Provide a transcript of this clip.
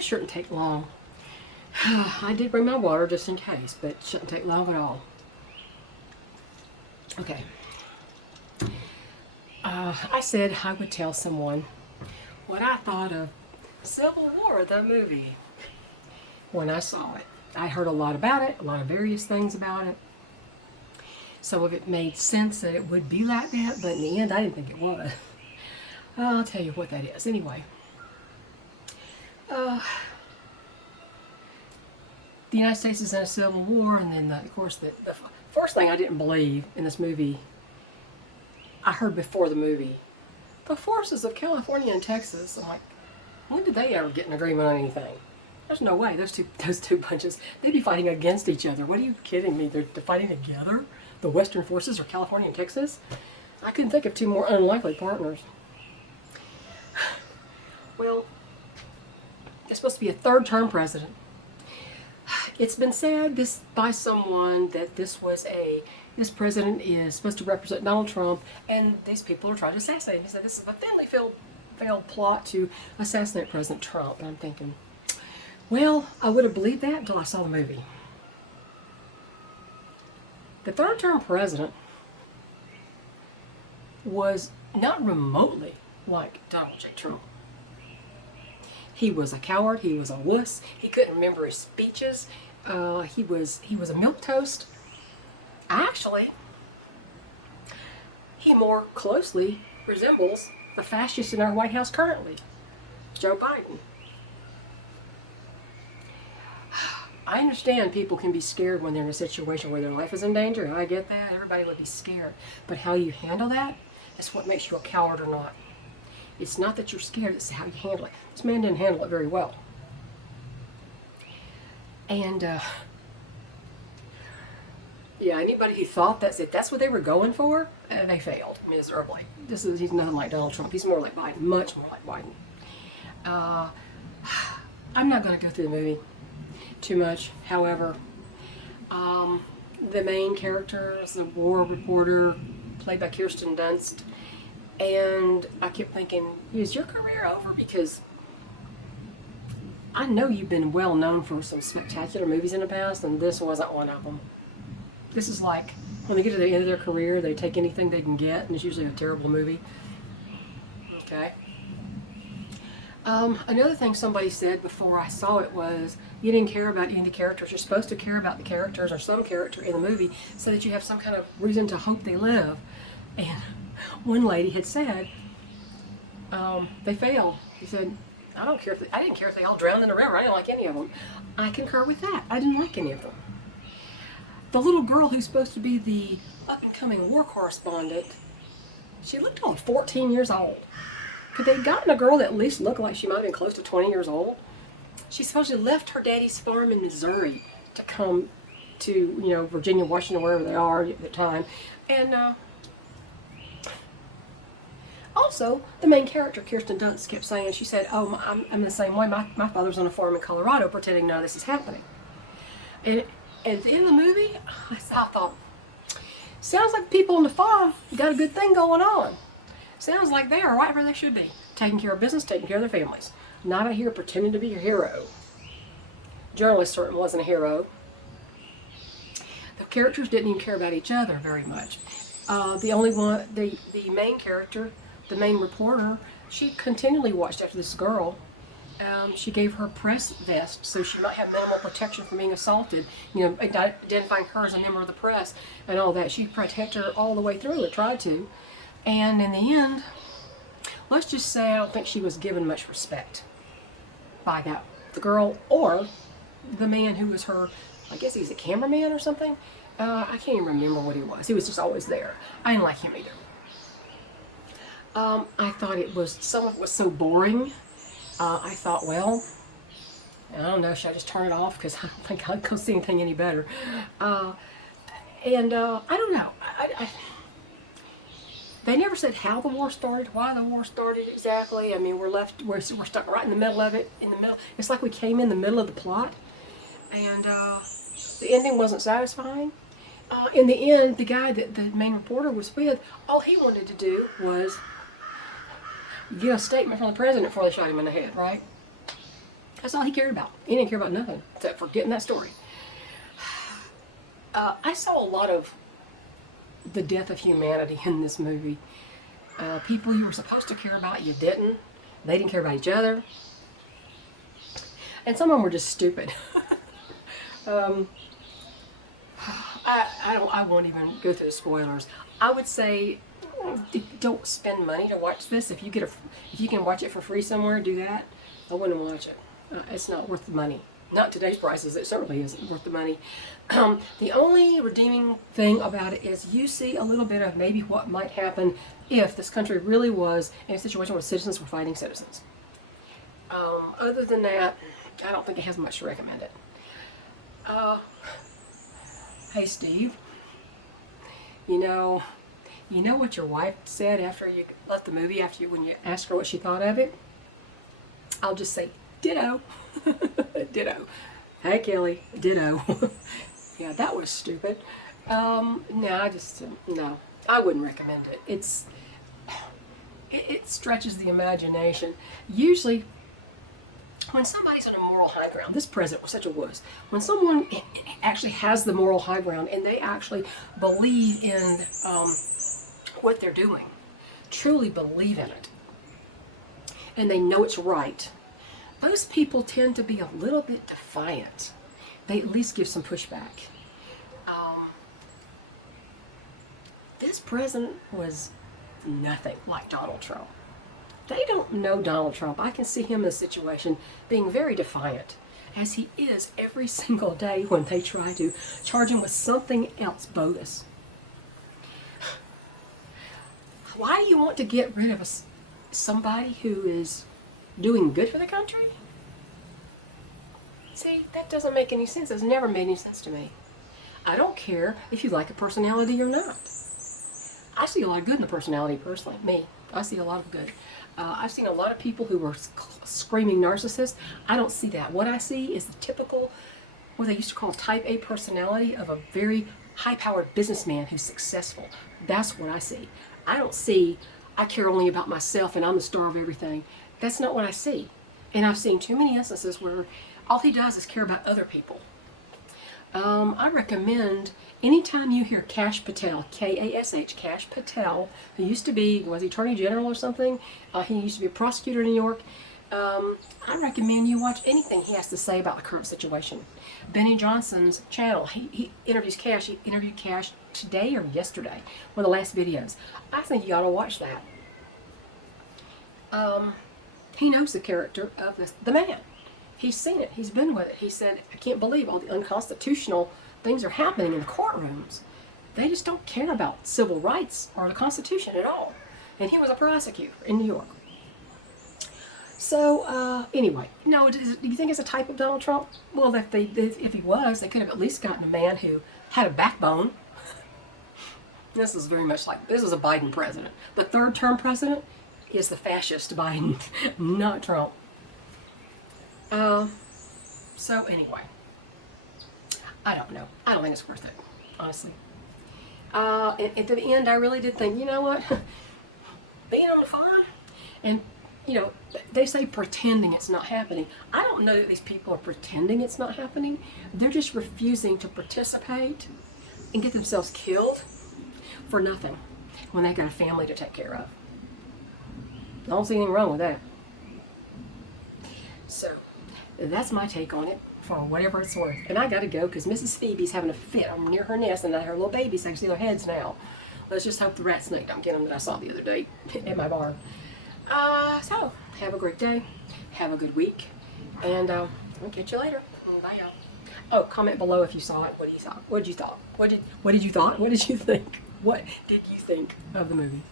That shouldn't take long. I did bring my water just in case, but it shouldn't take long at all. Okay. I said I would tell someone what I thought of Civil War, the movie, when I saw it. I heard a lot about it, a lot of various things about it. Some of it made sense that it would be like that, but in the end, I didn't think it was. I'll tell you what that is. Anyway, the United States is in a civil war, and then, of course, the first thing I didn't believe in this movie, I heard before the movie, the forces of California and Texas. I'm like, when did they ever get an agreement on anything? There's no way. Those two bunches, they'd be fighting against each other. What are you kidding me? They're fighting together? The Western forces are California and Texas? I couldn't think of two more unlikely partners. Well, it's supposed to be a third-term president. It's been said by someone that this president is supposed to represent Donald Trump, and these people are trying to assassinate him. He said this is a thinly failed plot to assassinate President Trump. And I'm thinking, well, I would have believed that until I saw the movie. The third-term president was not remotely like Donald J. Trump. He was a coward. He was a wuss. He couldn't remember his speeches. He was a milquetoast. Actually, he more closely resembles the fascist in our White House currently, Joe Biden. I understand people can be scared when they're in a situation where their life is in danger. I get that. Everybody would be scared. But how you handle that is what makes you a coward or not. It's not that you're scared, it's how you handle it. This man didn't handle it very well. And, yeah, anybody who thought that's what they were going for, they failed miserably. He's nothing like Donald Trump. He's more like Biden, much more like Biden. I'm not going to go through the movie too much. However, the main character is a war reporter played by Kirsten Dunst. And I kept thinking, is your career over? Because I know you've been well known for some spectacular movies in the past, and this wasn't one of them. This is like, when they get to the end of their career, they take anything they can get, and it's usually a terrible movie. Okay. Another thing somebody said before I saw it was, you didn't care about any characters. You're supposed to care about the characters or some character in the movie so that you have some kind of reason to hope they live. And one lady had said, they failed. She said, I didn't care if they all drowned in the river. I didn't like any of them. I concur with that. I didn't like any of them. The little girl who's supposed to be the up-and-coming war correspondent, she looked only 14 years old. Could they have gotten a girl that at least looked like she might have been close to 20 years old? She supposedly left her daddy's farm in Missouri to come to, Virginia, Washington, wherever they are at the time. And, also, the main character, Kirsten Dunst, kept saying, she said, oh, I'm the same way. My father's on a farm in Colorado pretending none of this is happening. And at the end of the movie, I thought, sounds like people on the farm got a good thing going on. Sounds like they are right where they should be. Taking care of business, taking care of their families. Not out here pretending to be a hero. Journalist certainly wasn't a hero. The characters didn't even care about each other very much. The main character, the main reporter, she continually watched after this girl. She gave her press vest so she might have minimal protection from being assaulted, identifying her as a member of the press and all that. She protected her all the way through, or tried to. And in the end, let's just say I don't think she was given much respect by the girl or the man who was her, I guess he's a cameraman or something. I can't even remember what he was. He was just always there. I didn't like him either. I thought some of it was so boring. I thought, well, I don't know, should I just turn it off? Because I don't think I'll go see anything any better. I don't know. They never said how the war started, why the war started exactly. I mean, we're stuck right in the middle of it. It's like we came in the middle of the plot, and the ending wasn't satisfying. In the end, the guy that the main reporter was with, all he wanted to do was get a statement from the president before they shot him in the head, right? That's all he cared about. He didn't care about nothing except for getting that story. I saw a lot of the death of humanity in this movie. People you were supposed to care about, you didn't. They didn't care about each other. And some of them were just stupid. I won't even go through the spoilers. I would say don't spend money to watch this. If you can watch it for free somewhere, do that. I wouldn't watch it. It's not worth the money. Not today's prices. It certainly isn't worth the money. The only redeeming thing about it is you see a little bit of maybe what might happen if this country really was in a situation where citizens were fighting citizens. Other than that, I don't think it has much to recommend it. Hey Steve, you know what your wife said after you left the movie, when you asked her what she thought of it? I'll just say, ditto. Ditto. Hey Kelly, ditto. Yeah, that was stupid. No, I wouldn't recommend it. It stretches the imagination. Usually, when somebody's on a moral high ground, this president was such a wuss. When someone actually has the moral high ground and they actually believe in what they're doing, truly believe in it, and they know it's right, those people tend to be a little bit defiant. They at least give some pushback. This president was nothing like Donald Trump. They don't know Donald Trump. I can see him in a situation being very defiant, as he is every single day when they try to charge him with something else bogus. Why do you want to get rid of somebody who is doing good for the country? See, that doesn't make any sense. It's never made any sense to me. I don't care if you like a personality or not. I see a lot of good in the personality, personally. Me, I see a lot of good. I've seen a lot of people who were screaming narcissists. I don't see that. What I see is the typical, what they used to call type A personality of a very high-powered businessman who's successful. That's what I see. I don't see, I care only about myself and I'm the star of everything. That's not what I see. And I've seen too many instances where all he does is care about other people. I recommend, anytime you hear Kash Patel, K-A-S-H, Kash Patel, who used to be, was he Attorney General or something? He used to be a prosecutor in New York. I recommend you watch anything he has to say about the current situation. Benny Johnson's channel, he interviews Kash. He interviewed Kash today or yesterday, one of the last videos. I think you ought to watch that. He knows the character of the man. He's seen it. He's been with it. He said, I can't believe all the unconstitutional things are happening in the courtrooms. They just don't care about civil rights or the Constitution at all. And he was a prosecutor in New York. So, anyway, no, do you think it's a type of Donald Trump? Well, if he was, they could have at least gotten a man who had a backbone. This is very much like, this is a Biden president. The third term president is the fascist Biden, not Trump. So anyway, I don't know. I don't think it's worth it, honestly. And at the end, I really did think, you know what? Being on the farm, and, you know, they say pretending it's not happening. I don't know that these people are pretending it's not happening. They're just refusing to participate and get themselves killed for nothing when they've got a family to take care of. I don't see anything wrong with that. So, that's my take on it, for whatever it's worth. And I gotta go because Mrs. Phoebe's having a fit. I'm near her nest and her little babies, I can see their heads now. Let's just hope the rat snake don't get them that I saw the other day at my barn. So, have a great day. Have a good week. And I'll catch you later. Bye, y'all. Oh, comment below if you saw it. What did you thought? What did you thought? What did you think? What did you think of the movie?